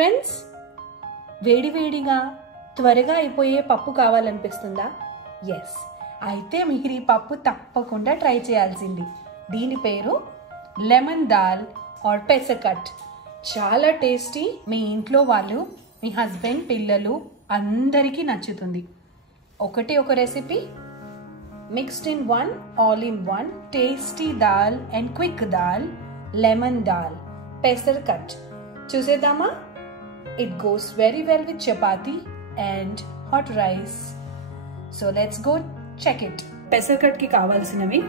Friends, వేడివేడిగా త్వరగా అయిపోయే పప్పు కావాలనిపిస్తుందా? ఎస్, అయితే మీరు ఈ పప్పు తప్పకుండా ట్రై చేయాల్సింది. దీని పేరు లెమన్ దాల్ ఆర్ పెసరకట్. చాలా టేస్టీ. మీ ఇంట్లో వాళ్ళు, మీ హస్బెండ్, పిల్లలు అందరికీ నచ్చుతుంది. ఒకటి ఒక recipe mixed in one, all in one, tasty dal and quick dal, lemon dal పెసరకట్. చూసేద్దామా? It goes very well with chapati and hot rice. So let's go check it. Pesarkat ki kavalsinavi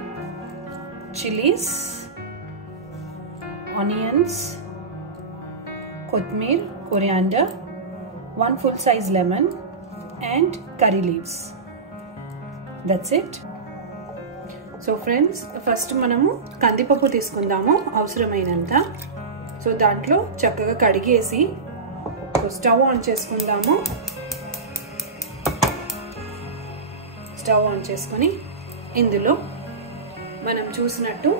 chilies, onions, kothmeer, coriander, 1 full size lemon and curry leaves. That's it. So friends, first manamu kandipappu తీసుకుందాము అవసరమైనంత. So దాంట్లో చక్కగా కడిగేసి stove on చేసుకుందాము. Stove on చేసుకొని ఇందులో మనం చూసినట్టు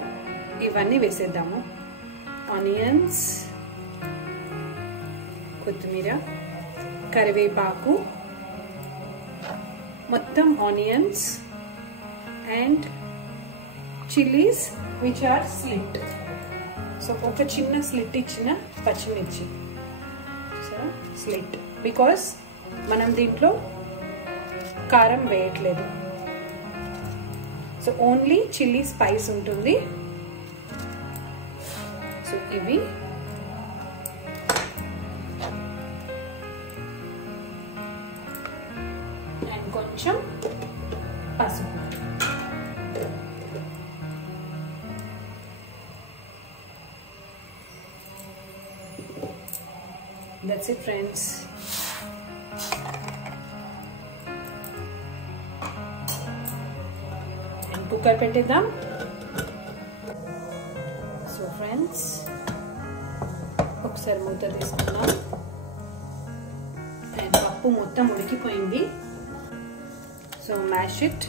ఇవన్నీ వేసేద్దాము. ఆనియన్స్, కొత్తిమీర, కరివేపాకు, మొత్తం onions and chillies which are slit. So ఒక చిన్న స్లిట్ ఇచ్చిన పచ్చిమిర్చి, స్లిట్, బికాస్ మనం దీంట్లో కారం వేయట్లేదు. సో ఓన్లీ చిల్లీ స్పైస్ ఉంటుంది. సో ఇవి అండ్ కొంచెం పసుపు. That's it, friends. And cooker పెట్టేద్దాం. సో ఫ్రెండ్స్, ఒకసారి మూత తీసుకుందాం. అండ్ పప్పు మొత్తం ఉడికిపోయింది. So mash it.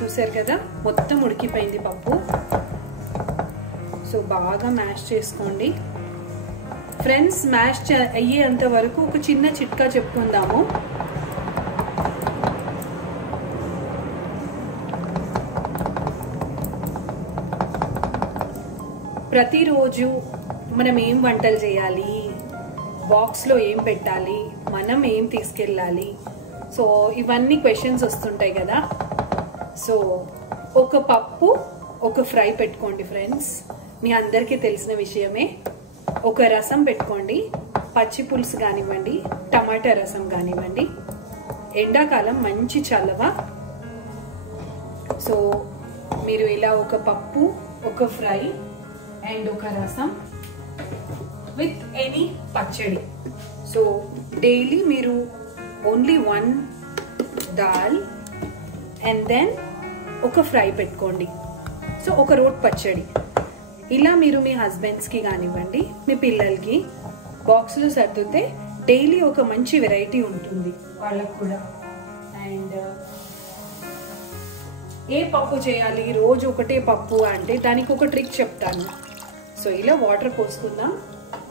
చూసారు కదా, మొత్తం ఉడికిపోయింది పప్పు. సో బాగా మ్యాష్ చేసుకోండి. ఫ్రెండ్స్, మ్యాష్ అయ్యేంత వరకు ఒక చిన్న చిట్కా చెప్పుకుందాము. ప్రతిరోజు మనం ఏం వంటలు చేయాలి, బాక్స్లో ఏం పెట్టాలి, మనం ఏం తీసుకెళ్ళాలి, సో ఇవన్నీ క్వశ్చన్స్ వస్తుంటాయి కదా. సో ఒక పప్పు, ఒక ఫ్రై పెట్టుకోండి ఫ్రెండ్స్. మీ అందరికీ తెలిసిన విషయమే. ఒక రసం పెట్టుకోండి, పచ్చి పులుసు కానివ్వండి, టమాటా రసం కానివ్వండి. ఎండాకాలం మంచి చలవ. సో మీరు ఇలా ఒక పప్పు, ఒక ఫ్రై అండ్ ఒక రసం విత్ ఎనీ పచ్చడి. సో డైలీ మీరు ఓన్లీ 1 దాల్ అండ్ దెన్ ఒక ఫ్రై పెట్టుకోండి. సో ఒక రోట్ పచ్చడి. ఇలా మీరు మీ హస్బెండ్స్కి కానివ్వండి, మీ పిల్లలకి బాక్స్లో సర్దుతే డైలీ ఒక మంచి వెరైటీ ఉంటుంది వాళ్ళకు కూడా. అండ్ ఏ పప్పు చేయాలి, రోజు ఒకటే పప్పు అంటే దానికి ఒక ట్రిక్ చెప్తాను. సో ఇలా వాటర్ పోసుకుందాం,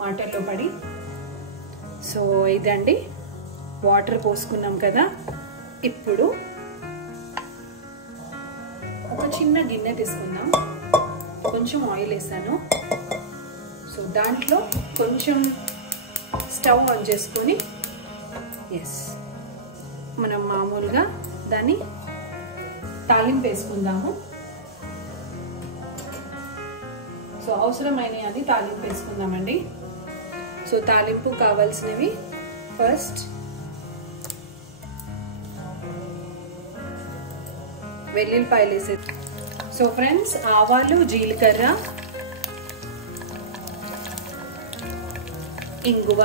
వాటర్లో పడి. సో ఇదండి, వాటర్ పోసుకున్నాం కదా. ఇప్పుడు ఒక చిన్న గిన్నె తీసుకుందాం. కొంచెం ఆయిల్ వేసాను. సో దాంట్లో కొంచెం స్టవ్ ఆన్ చేసుకొని, ఎస్, మనం మామూలుగా దాన్ని తాలింపు వేసుకుందాము. సో అవసరమైనవి తాలింపు వేసుకుందామండి. సో తాలింపు కావాల్సినవి ఫస్ట్ వెల్లుల్లిపాయలు వేసే. సో ఫ్రెండ్స్, ఆవాలు, జీలకర్ర, ఇంగువ,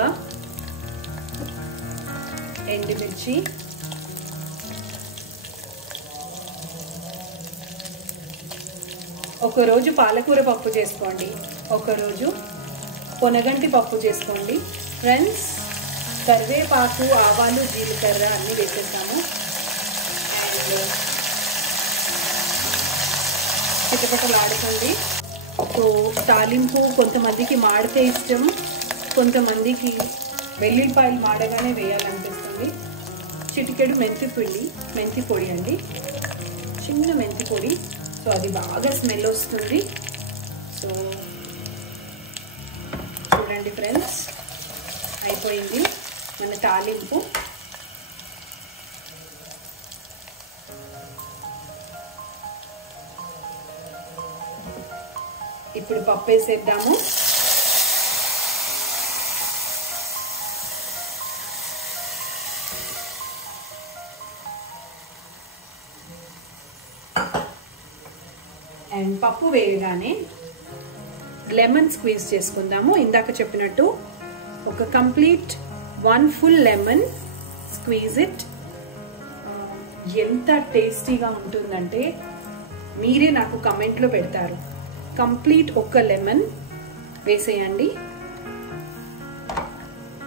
ఎండుమిర్చి, ఒకరోజు పాలకూర పప్పు చేసుకోండి, ఒకరోజు పొనగంటి పప్పు చేసుకోండి. ఫ్రెండ్స్, కరివేపాకు, ఆవాలు, జీలకర్ర అన్నీ వేసేస్తాము. అండ్ చిటపటలాడుతుంది. సో తాలింపు కొంతమందికి మాడితే ఇష్టం, కొంతమందికి వెల్లుల్లిపాయలు మాడగానే వేయాలనిపిస్తుంది. చిటికెడు మెంతి పొడి అండి, చిన్న మెంతి పొడి. సో అది బాగా స్మెల్ వస్తుంది. సో చూడండి ఫ్రెండ్స్, అయిపోయింది మన తాలింపు. ఇప్పుడు పప్పు వేసేద్దాము. అండ్ పప్పు వేయగానే లెమన్ స్క్వీజ్ చేసుకుందాము. ఇందాక చెప్పినట్టు ఒక complete 1 full lemon, squeeze it. ఎంత టేస్టీగా ఉంటుందంటే మీరే నాకు కమెంట్లో పెడతారు. కంప్లీట్ ఒక లెమన్ వేసేయండి.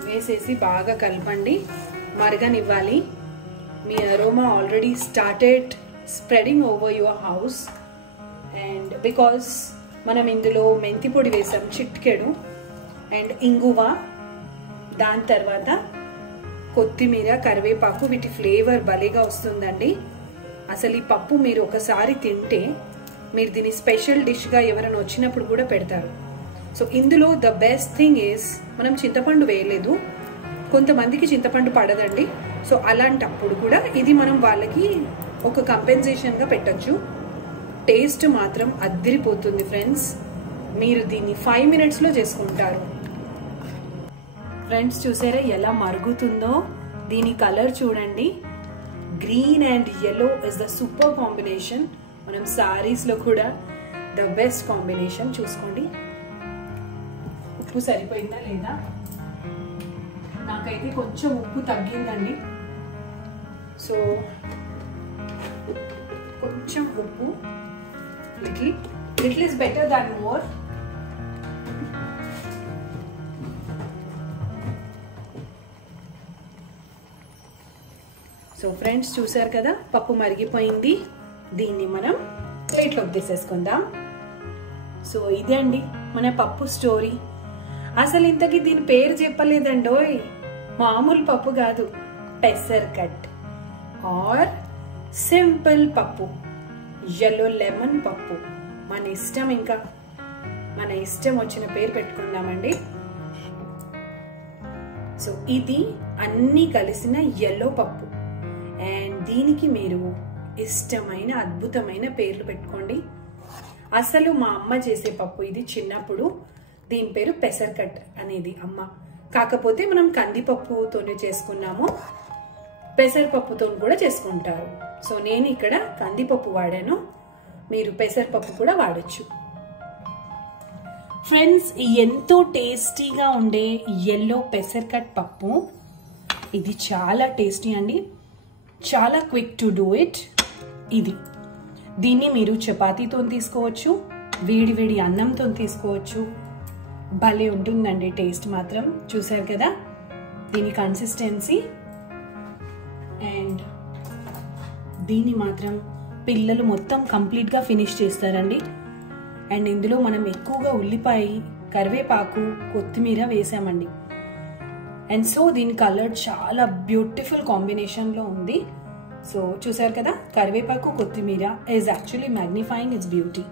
వేసేసి బాగా కలపండి, మరగనివ్వాలి. మీ aroma already started spreading over your house. And because మనం ఇందులో మెంతి పొడి వేసాం చిటికెడు, అండ్ ఇంగువ, దాని తర్వాత కొత్తిమీర, కరివేపాకు, వీటి ఫ్లేవర్ భలేగా వస్తుందండి. అసలు ఈ పప్పు మీరు ఒకసారి తింటే మీరు దీన్ని స్పెషల్ డిష్గా ఎవరైనా వచ్చినప్పుడు కూడా పెడతారు. సో ఇందులో ద బెస్ట్ థింగ్ ఈస్ మనం చింతపండు వేయలేదు. కొంతమందికి చింతపండు పడదండి. సో అలాంటప్పుడు కూడా ఇది మనం వాళ్ళకి ఒక కంపెన్సేషన్గా పెట్టచ్చు. టేస్ట్ మాత్రం అద్దిరిపోతుంది ఫ్రెండ్స్. మీరు దీన్ని 5 minutesలో చేసుకుంటారు. ఫ్రెండ్స్ చూసారా ఎలా మరుగుతుందో? దీని కలర్ చూడండి, green and yellow is the super combination. మనం సారీస్లో కూడా ద బెస్ట్ కాంబినేషన్. చూసుకోండి ఉప్పు సరిపోయిందా లేదా. నాకైతే కొంచెం ఉప్పు తగ్గిందండి. సో కొంచెం ఉప్పు, little is better than more. So friends చూసారు కదా, పప్పు మరిగిపోయింది. దీన్ని మనం ప్లేట్లోకి తీసేసుకుందాం. సో ఇదే అండి మన పప్పు స్టోరీ. అసలు ఇంతకీ దీని పేరు చెప్పలేదండోయ్. మామూలు పప్పు కాదు, పెసరకట్ ఆర్ సింపుల్ పప్పు, yellow లెమన్ పప్పు. మన ఇష్టం, ఇంకా మన ఇష్టం వచ్చిన పేరు పెట్టుకుందామండి. సో ఇది అన్నీ కలిసిన yellow పప్పు. అండ్ దీనికి మీరు ఇష్టమైన అద్భుతమైన పేర్లు పెట్టుకోండి. అసలు మా అమ్మ చేసే పప్పు ఇది చిన్నప్పుడు. దీని పేరు పెసరకట్ అనేది అమ్మ. కాకపోతే మనం కందిపప్పుతోనే చేసుకున్నాము, పెసరపప్పుతో కూడా చేసుకుంటారు. సో నేను ఇక్కడ కందిపప్పు వాడాను, మీరు పెసరపప్పు కూడా వాడచ్చు. ఫ్రెండ్స్ ఎంతో టేస్టీగా ఉండే yellow పెసరకట్ పప్పు ఇది చాలా టేస్టీ అండి, చాలా క్విక్ టు డూ ఇట్. దీన్ని మీరు చపాతీతో తీసుకోవచ్చు, వేడి వేడి అన్నంతో తీసుకోవచ్చు. భలే ఉంటుందండి టేస్ట్ మాత్రం. చూసారు కదా దీని కన్సిస్టెన్సీ. అండ్ దీన్ని మాత్రం పిల్లలు మొత్తం కంప్లీట్గా ఫినిష్ చేస్తారండి. అండ్ ఇందులో మనం ఎక్కువగా ఉల్లిపాయ, కరివేపాకు, కొత్తిమీర వేసామండి. అండ్ సో దీని కలర్ చాలా బ్యూటిఫుల్ కాంబినేషన్లో ఉంది. సో చూసారు కదా, కరివేపాకు, కొత్తిమీర is actually magnifying it's beauty.